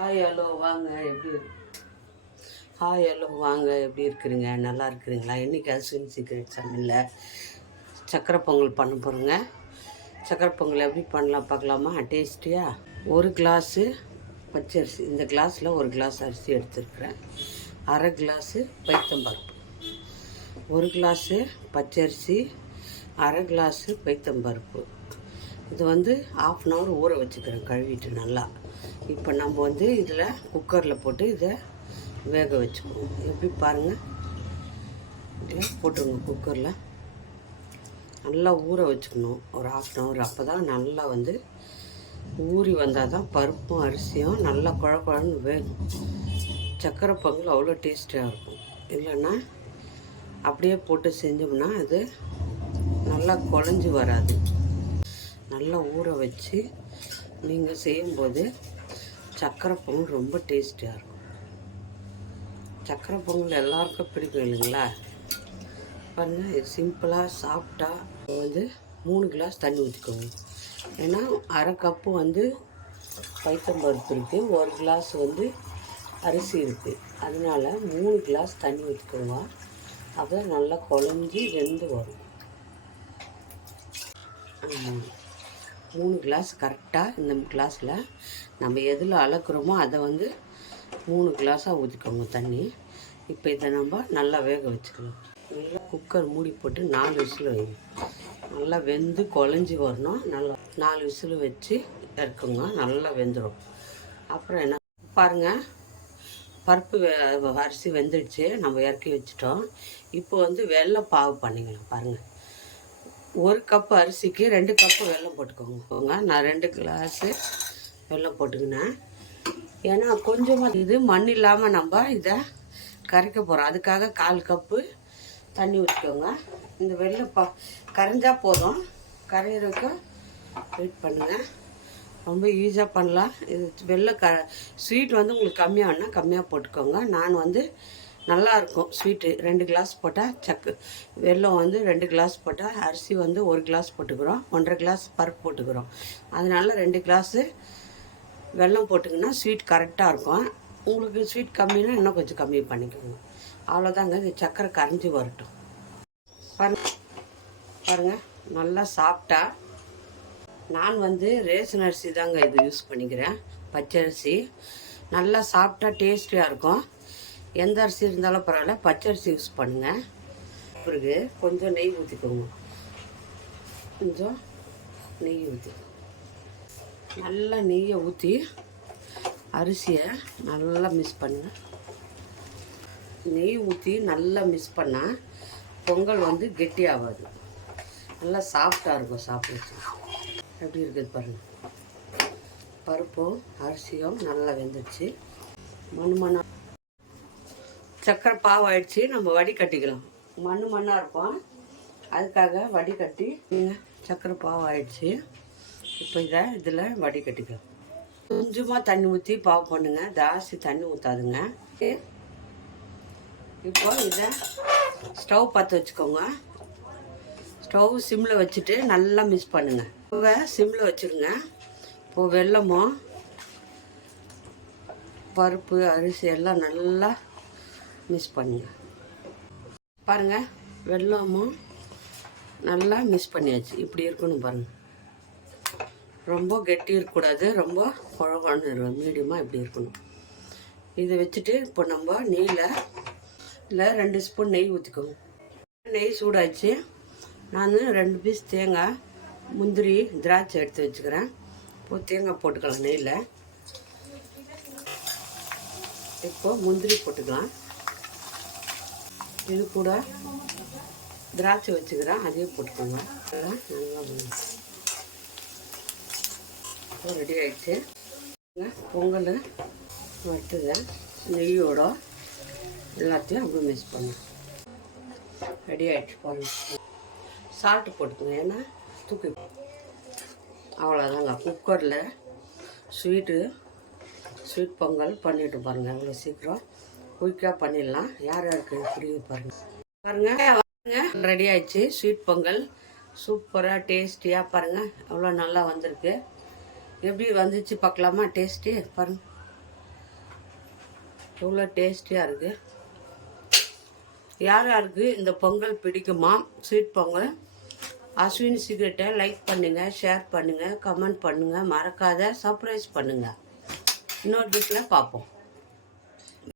Hello வாங்க எப்படி இருக்கிறீங்க? நல்லா இருக்கிறீங்களா? இன்றைக்கி அஸ்வின் சீக்ரெட் சமையலில் சக்கரை பொங்கல் பண்ண போகிறோங்க. சக்கரை பொங்கல் எப்படி பண்ணலாம் பார்க்கலாமா? டேஸ்டியாக ஒரு கிளாஸு பச்சரிசி, இந்த கிளாஸில் ஒரு கிளாஸ் அரிசி எடுத்துருக்குறேன். அரை கிளாஸு பைத்தம்பருப்பு, ஒரு கிளாஸு பச்சரிசி, அரை கிளாஸு பைத்தம்பருப்பு. இது வந்து 1/2 hour ஊற வச்சுக்கிறேன் கழுவிட்டு நல்லா. இப்போ நம்ம இதில் குக்கரில் போட்டு இதை வேக வச்சுக்குவோம். எப்படி பாருங்கள், இதில் போட்டுருங்க. குக்கரில் நல்லா ஊற வச்சுக்கணும் ஒரு 1/2 hour. அப்போ தான் நல்லா ஊறி வந்தால் தான் பருப்பும் அரிசியும் நல்லா குழன்னு வேகும். சக்கரை பொங்கல் அவ்வளோ டேஸ்டியாக இருக்கும். இல்லைன்னா அப்படியே போட்டு செஞ்சோம்னா அது நல்லா குழஞ்சி வராது. நல்லா ஊற வச்சு நீங்கள் செய்யும்போது சக்கரை பொங்கல் ரொம்ப டேஸ்டியாக இருக்கும். சக்கரை பொங்கல் எல்லாருக்கும் பிடிக்கும் இல்லைங்களா? பாருங்கள், இது சிம்பிளாக சாப்பிட்டா 3 கிளாஸ் தண்ணி ஊற்றிக்கோங்க. ஏன்னா அரை கப்பு பைத்தம்பருப்பு இருக்குது, 1 கிளாஸ் அரிசி இருக்குது. அதனால் 3 கிளாஸ் தண்ணி ஊற்றிக்கோங்க. அப்போ நல்லா குழஞ்சி வெந்து வரும். 3 கிளாஸ் கரெக்டாக. இந்த கிளாஸில் நம்ம எதில் அளக்குறோமோ அதை 3 கிளாஸாக ஊற்றிக்கோங்க தண்ணி. இப்போ இதை நம்ம நல்லா வேக வச்சுக்கலாம். நல்லா குக்கர் மூடி போட்டு 4 விசில் வைங்க. நல்லா வெந்து குழஞ்சி வரணும். நல்லா 4 விசில் வச்சு இறக்குங்க. நல்லா வெந்துடும். அப்புறம் என்ன பாருங்கள், பருப்பு அரிசி வெந்துடுச்சு. நம்ம இறக்கி வச்சிட்டோம். இப்போ வெள்ளை பாவு பண்ணிக்கலாம். பாருங்கள், 1 கப்பு அரிசிக்கு 2 கப்பு வெல்லம் போட்டுக்கோங்க. நான் 2 கிளாஸு வெல்லம் போட்டுக்கினேன். ஏன்னா கொஞ்சமாக இது மண் இல்லாமல் நம்ம இதை கரைக்க போகிறோம். அதுக்காக 1/4 கப்பு தண்ணி ஊற்றிக்கோங்க. இந்த வெல்லம் கரைஞ்சால் போதும். கரையிறதுக்கு வெயிட் பண்ணுங்கள். ரொம்ப ஈஸியாக பண்ணலாம். இது வெல்லம் ஸ்வீட் உங்களுக்கு கம்மியாகனா கம்மியாக போட்டுக்கோங்க. நான் நல்லாயிருக்கும் ஸ்வீட்டு. 2 கிளாஸ் போட்டால் வெல்லம் 2 கிளாஸ் போட்டால் அரிசி 1 கிளாஸ் போட்டுக்கிறோம். 1.5 கிளாஸ் பருப்பு போட்டுக்கிறோம். அதனால் 2 கிளாஸு வெல்லம் போட்டுங்கன்னா ஸ்வீட் கரெக்டாக இருக்கும். உங்களுக்கு ஸ்வீட் கம்மின்னா இன்னும் கொஞ்சம் கம்மி பண்ணிக்கோங்க. அவ்வளோதாங்க. இது சக்கரை கரைஞ்சி வரட்டும். பாருங்கள், நல்லா சாப்பிட்டா. நான் ரேஷன் அரிசி தாங்க இது யூஸ் பண்ணிக்கிறேன், பச்சரிசி. நல்லா சாப்பிட்டா டேஸ்டியாக இருக்கும். எந்த அரிசி இருந்தாலும் பரவாயில்ல, பச்சரிசி யூஸ் பண்ணுங்கள். பிறகு கொஞ்சம் நெய் ஊற்றிக்கோங்க. கொஞ்சம் நெய் ஊற்றி நல்லா நெய்யை ஊற்றி அரிசியை நல்லா மிக்ஸ் பண்ணுங்கள். நெய் ஊற்றி நல்லா மிக்ஸ் பண்ணால் பொங்கல் கெட்டியாகாது. நல்லா சாஃப்டாக இருக்கும் சாப்பிடுச்சு. எப்படி இருக்குது பாருங்கள். பருப்பும் அரிசியும் நல்லா வெந்துடுச்சு. மண்ணாக சக்கரை பாவு ஆயிடுச்சு. நம்ம வடிகட்டிக்கலாம். மண்ணாக இருக்கும், அதுக்காக வடிகட்டி சக்கரை பாவு ஆயிடுச்சு. இப்போ இதில் வடிகட்டிக்கலாம். கொஞ்சமாக தண்ணி ஊற்றி பாவு பண்ணுங்க, ஜாஸ்தி தண்ணி ஊற்றாதுங்க. இப்போ இதை ஸ்டவ் பற்ற வச்சுக்கோங்க. ஸ்டவ் சிம்மில் வச்சுட்டு நல்லா மிக்ஸ் பண்ணுங்கள். இப்போ சிம்மில் வச்சுருங்க. இப்போது வெல்லமும் பருப்பு அரிசி எல்லாம் நல்லா மிக்ஸ் பண்ணுங்க. பாருங்கள், வெல்லமும் நல்லா மிக்ஸ் பண்ணியாச்சு. இப்படி இருக்கணும் பாருங்கள். ரொம்ப கெட்டி இருக்கக்கூடாது, ரொம்ப குழகுழன்னு இருக்கும். மீடியமாக இப்படி இருக்கணும். இதை வச்சுட்டு இப்போ நம்ம நெய்யில் 2 ஸ்பூன் நெய் ஊற்றிக்கோங்க. நெய் சூடாச்சு. நான் 2 பீஸ் தேங்காய், முந்திரி, திராட்சை எடுத்து வச்சுக்கிறேன். இப்போது தேங்காய் போட்டுக்கலாம் நெய்யில். இப்போது முந்திரி போட்டுக்கலாம். இது கூட திராட்சை வச்சுக்கிறேன், அதையும் போட்டுக்கோங்க. நல்லா ரெடி ஆகிடுச்சு. பொங்கல் வறுத்துங்க. நெய்யோட எல்லாத்தையும் அப்படியே மிக்ஸ் பண்ணுங்க. ரெடி ஆகிடுச்சு பாருங்கள். சால்ட்டு போட்டுக்கோங்க, ஏன்னா தூக்கி. அவ்வளோதாங்க. குக்கரில் ஸ்வீட் பொங்கல் பண்ணிட்டு பாருங்கள். எவ்வளோ சீக்கிரம் குயிக்காக பண்ணிடலாம். யார் யாருக்கு பிடிக்கும் பாருங்கள். ரெடி ஆயிடுச்சு ஸ்வீட் பொங்கல். சூப்பராக டேஸ்டியாக பாருங்கள். எவ்வளோ நல்லா வந்திருக்கு. எப்படி வந்துச்சு பார்க்கலாமா? டேஸ்ட்டு பாருங்கள். எவ்வளோ டேஸ்டியாக இருக்குது. யார் யாருக்கு இந்த பொங்கல் பிடிக்குமா, ஸ்வீட் பொங்கல், அஸ்வினி சீக்ரெட்டை லைக் பண்ணுங்கள், ஷேர் பண்ணுங்கள், கமெண்ட் பண்ணுங்கள், மறக்காத சர்ப்ரைஸ் பண்ணுங்கள். இன்னொரு வீட்டில் பார்ப்போம்.